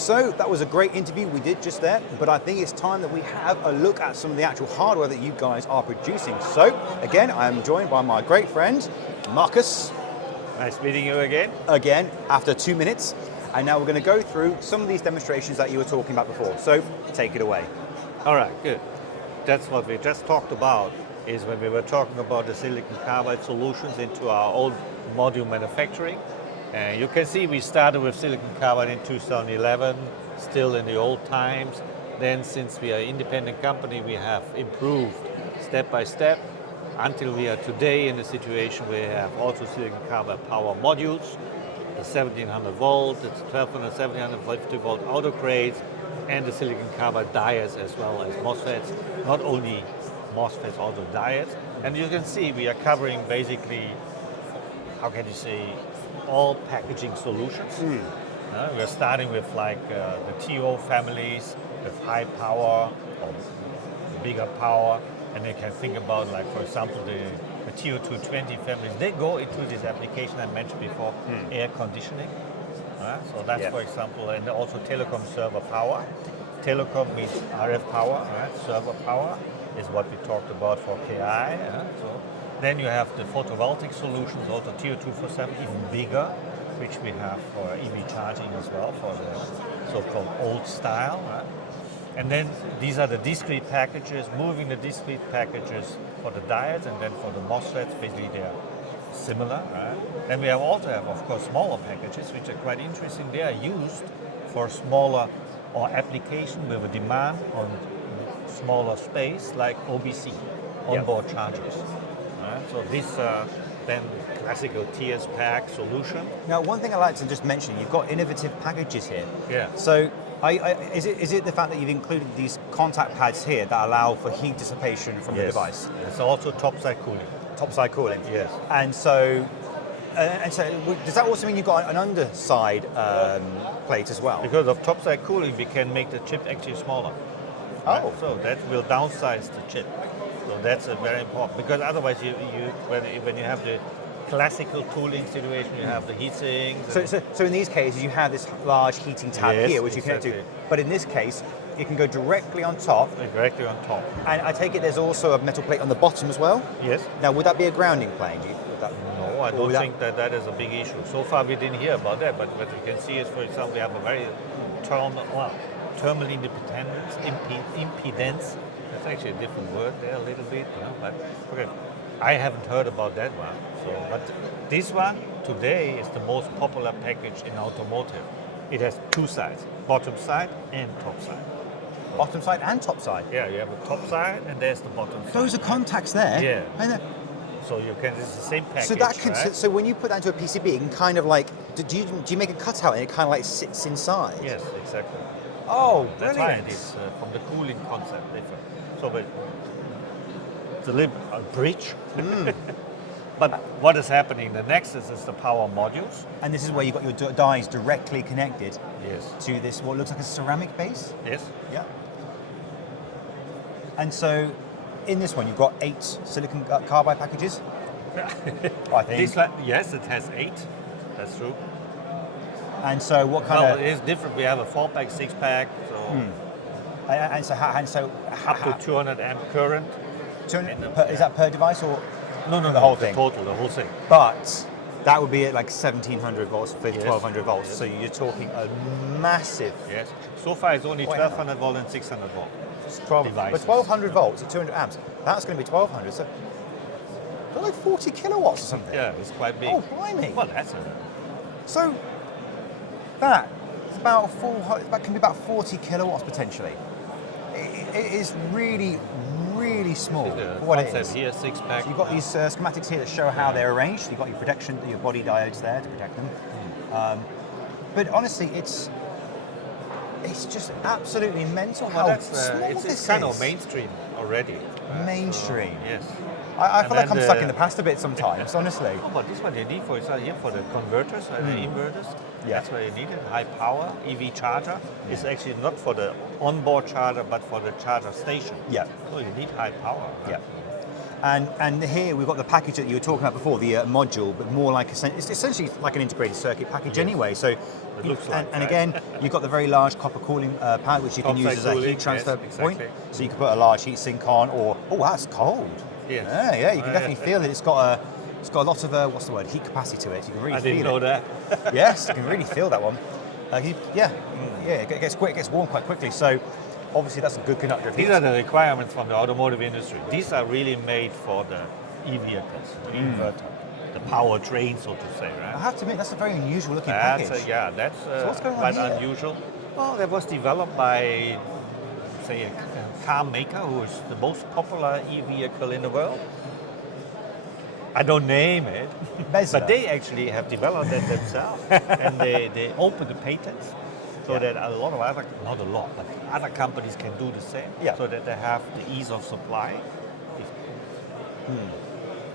So that was a great interview we did just there, but I think it's time that we have a look at some of the actual hardware that you guys are producing. So again, I am joined by my great friend, Marcus. Nice meeting you again. Again, after 2 minutes. And now we're going to go through some of these demonstrations that you were talking about before. So take it away. All right, good. That's what we just talked about, is when we were talking about the silicon carbide solutions into our old module manufacturing. And you can see we started with silicon carbide in 2011, still in the old times. Then since we are an independent company, we have improved step by step until we are today in the situation where we have also silicon carbide power modules, the 1700 volt, the 1200, 1750 volt auto grades, and the silicon carbide diodes as well as MOSFETs. Not only MOSFETs, also diodes. And you can see we are covering basically, how can you say, all packaging solutions. We're starting with like the TO families with high power or bigger power, and you can think about, like, for example, the TO220 families. They go into this application I mentioned before, air conditioning. So that's, for example, and also telecom server power. Telecom means RF power, server power is what we talked about for KI. So then you have the photovoltaic solutions, also TO247, even bigger, which we have for EV charging as well, for the so-called old style. And then these are the discrete packages, moving the discrete packages for the diodes, and then for the MOSFETs, basically they're similar. Then we also have, of course, smaller packages, which are quite interesting. They are used for smaller or application with a demand on smaller space, like OBC, onboard chargers. So this then classical TS pack solution. Now, one thing I like to just mention, you've got innovative packages here. Yeah. So is it the fact that you've included these contact pads here that allow for heat dissipation from the device? It's also topside cooling. Topside cooling? Yes. And so does that also mean you've got an underside plate as well? Because of topside cooling, we can make the chip actually smaller. Oh. So that will downsize the chip. So that's very important, because otherwise when you have the classical cooling situation, you have the heat sinks. So in these cases, you have this large heating tab here, which you connect to. But in this case, it can go directly on top. Directly on top. And I take it there's also a metal plate on the bottom as well? Yes. Now, would that be a grounding plane? No, I don't think that is a big issue. So far, we didn't hear about that, but what you can see is, for example, we have a very thermal independence, impedance. That's actually a different word there a little bit, but okay. I haven't heard about that one. But this one today is the most popular package in automotive. It has two sides, bottom side and top side. Bottom side and top side? Yeah, you have the top side and there's the bottom side. Those are contacts there? Yeah. So you can, it's the same package, so that can, right? So when you put that into a PCB, it can kind of like, do you make a cutout and it kind of like sits inside? Yes, exactly. Oh, that's brilliant. why it's from the cooling concept different. So, but it's a little bridge. But what is happening? The next is the power modules. And this is where you've got your dies directly connected to this, what looks like a ceramic base? Yes. Yeah. And so in this one, you've got 8 silicon carbide packages? I think. This one, yes, it has 8. That's true. And so what kind of... it is different. We have a 4-pack, 6-pack. So And so up to 200 amp current. 200, is that per device or? No, the whole thing. Total, the whole thing. But that would be at like 1700 volts, 1200 volts. Yes. So you're talking a massive. Yes. So far it's only 1200 volt and 600 volt. But 1200 volts at 200 amps. That's going to be 1200. So they're like 40 kilowatts or something. Yeah, it's quite big. Oh, blimey. Well, that's So that is about that can be about 40 kilowatts potentially. It is really, really small for what it is. Here, 6-pack. So you've got these schematics here that show how they're arranged. You've got your protection, your body diodes there to protect them. But honestly, it's just absolutely mental how small this is. It's kind of mainstream already. Mainstream. Yes. I feel like I'm stuck in the past a bit sometimes, honestly. Oh, but this one you need for the converters and the inverters. Yeah. That's where you need it. High power EV charger is actually not for the onboard charger, but for the charger station. Yeah. So you need high power. Right? Yeah. And here we've got the package that you were talking about before, the module, but more like it's essentially like an integrated circuit package anyway. So It looks like and that. again, you've got the very large copper cooling pad, which you can use Topside as a cooling, heat transfer yes, point. exactly. So you can put a large heat sink on, or that's cold. Yes. Yeah, you can definitely feel it. It's got a lot of what's the word? Heat capacity to it. You can really I feel didn't know it. that. Yes, you can really feel that one. It gets warm quite quickly. So obviously that's a good conductor of heat. These are the requirements from the automotive industry. These are really made for the e-vehicles, the inverter, the powertrain, so to say, I right? have to admit, that's a very unusual looking package. That's what's going on quite here? unusual. Well, that was developed by, say, a car maker who is the most popular e-vehicle in the world. I don't name it, but they actually have developed it themselves, and they open the patents so that a lot of other, not a lot, but other companies can do the same, so that they have the ease of supply.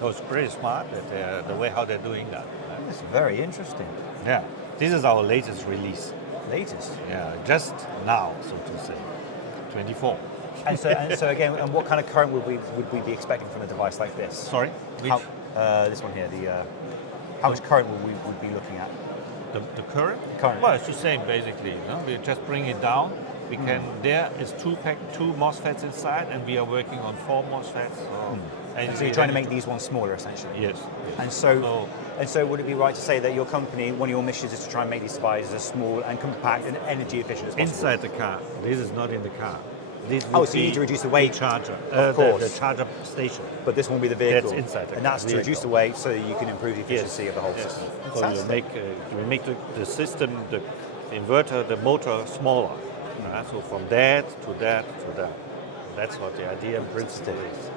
So it's pretty smart that the way how they're doing that. That's very interesting. Yeah, this is our latest release. Latest. Yeah, just now, so to say, 24. And so again, and what kind of current would we be expecting from a device like this? Sorry, which? This one here. How much current would we be looking at? The current? Current. Well, it's the same basically. We just bring it down. We can. There is two MOSFETs inside, and we are working on 4 MOSFETs. So you're trying to make these ones smaller, essentially. Yes. And so would it be right to say that your company, one of your missions is to try and make these devices as small and compact and energy efficient as possible? Inside the car. This is not in the car. This So you need to reduce the weight. The charger. Of course. The charger station. But this one will be the vehicle. That's inside the and that's to vehicle. reduce the weight so that you can improve the efficiency of the whole system. So Fantastic. we make the system, the inverter, the motor smaller. So from that to that to that. That's what the idea and principle is.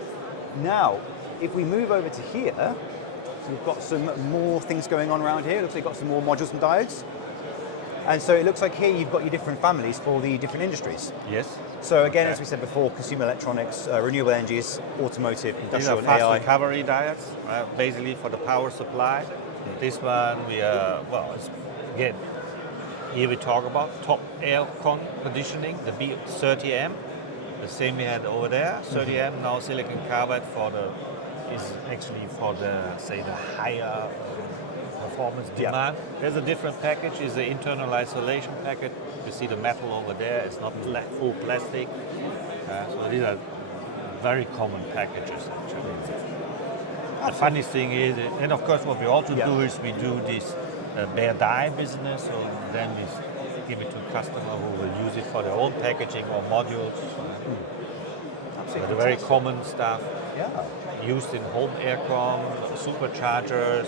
Now, if we move over to here, so we've got some more things going on around here. Looks like you've got some more modules and diodes. And so it looks like here you've got your different families for the different industries. Yes. So again, as we said before, consumer electronics, renewable energies, automotive, These industrial, are and fast AI. recovery diodes, basically for the power supply. This one we are, again, here we talk about top air conditioning, the B30M, the same we had over there. 30M now silicon carbide is actually for the higher performance demand. There's a different package, is the internal isolation package. You see the metal over there, it's not full plastic. So these are very common packages actually. The funny thing is, and of course what we also do is we do this bare die business, so then we give it to a customer who will use it for their own packaging or modules. So the very common stuff. Used in home aircon, superchargers,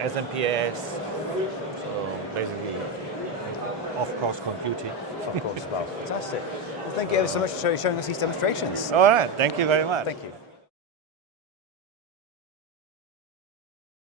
SMPS, so basically off-course computing. Of course, well, fantastic. Well, thank you ever so much for showing us these demonstrations. All right, thank you very much. Thank you.